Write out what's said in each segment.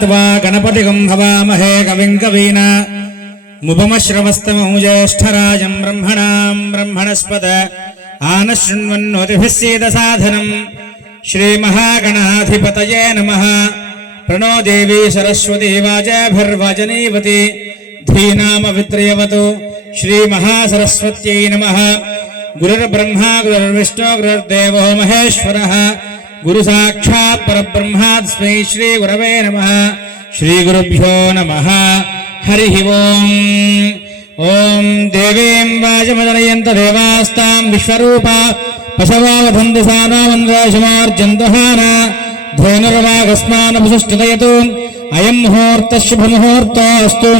त्वा गणपतिगं हवामहे कविं कवीन मुपमश्रवस्तमौ ज्येष्ठराजम् ब्रह्मणाम् ब्रह्मणस्पद आनशृण्वन्नोतिभिः सीदसाधनम् श्रीमहागणाधिपतये नमः प्रणो देवी सरस्वती वाजाभिर्वजनीवती धीनामवित्रयवतु श्रीमहासरस्वत्यै नमः गुरुर्ब्रह्मा गुरुर्विष्णु गुरुर्देवो महेश्वरः గురు సాక్షాత్ పరబ్రహ్మాస్మై శ్రీ గురవే నమ. శ్రీ గురుభ్యో నమ. హరి ఓం. ఓం దేవీం వాజమదనయంత దేవాస్తాం విశ్వరూప పశవావధంతు సానామంద్రాశమార్జంతహాన ధోనుర్వాగస్మానపుసుష్టిదయతు అయం ముహూర్త శుభముహూర్తోస్తు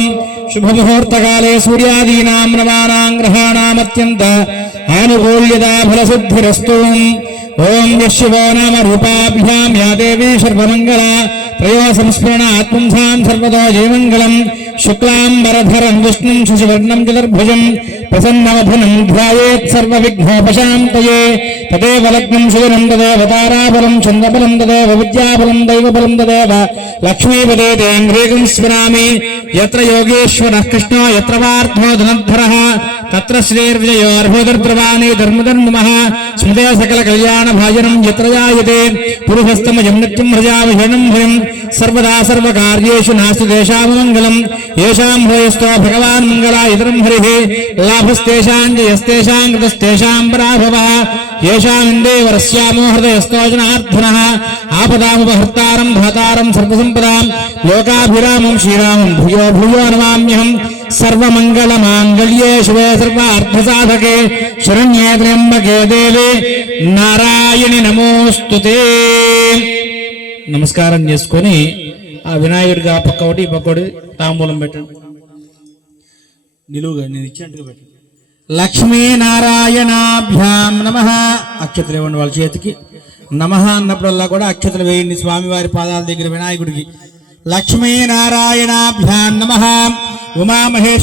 శుభముహూర్తకాలే సూర్యాదీనాం నవానాం గ్రహాణామత్యంత. ఆనుకూల్యతా ఓం యశివానామ రూపాభ్యాం యా దేవీ సర్వమంగళ త్రయో సంస్మరణ ఆత్మంసాం సర్వతో జయమంగళం శుక్లాంబరధరం విష్ణుం శశివర్ణం చతుర్భుజం ప్రసన్నవధనం ధ్యాయేత్ సర్వవిఘ్నోపశాంతయే తదేవ లగ్నం శుభనం తదేవ తారాబలం చంద్రబలం తదేవ విద్యాబలం దైవబలం తదేవ లక్ష్మీపదే దేంద్రీకం స్మరామి ఎత్ర యోగేశ్వరః కృష్ణో ఎత్ర వార్థో ధనధ్వరः తత్ర శ్రీర్విజయోర్భోదర్ద్రవాణి ధర్మధర్మః స్మృతే సకల కళ్యాణ భాజనం ఎత్ర జాయతే పురుషస్తమయం నిత్యం హ్రజావహణం భయం సర్వదా సర్వకార్యేషు నాస్తి దేశామంగళం येषां भूयस्तो भगवान् मङ्गला इतरं हरिः लाभस्तेषां जयस्तेषां कृतस्तेषां पराभवः येषामिन्देवरस्यामो हृदयस्तो जनार्दनः आपदामुपहर्तारं धातारं सर्वसम्पदां लोकाभिरामं श्रीरामं भूयो भूयो नमाम्यहम् सर्वमङ्गलमाङ्गल्ये शिवे सर्वार्थसाधके शरण्ये त्र्यम्बके देवे నారాయణి నమోస్తుతే నమస్కారం చేసుకొని ఆ వినాయకుడికి ఆ పక్క ఒకటి ఈ పక్క ఒకటి తాంబూలం పెట్టండి నిలువుగా నేను ఇచ్చినట్టుగా పెట్టండి లక్ష్మీనారాయణాభ్యాం నమ. అక్షతలు ఇవ్వండి వాళ్ళ చేతికి. నమ అన్నప్పుడల్లా కూడా అక్షతలు వేయండి స్వామివారి పాదాల దగ్గర వినాయకుడికి. లక్ష్మీనారాయణాభ్యాం నమ. ఉమామహేశ్వర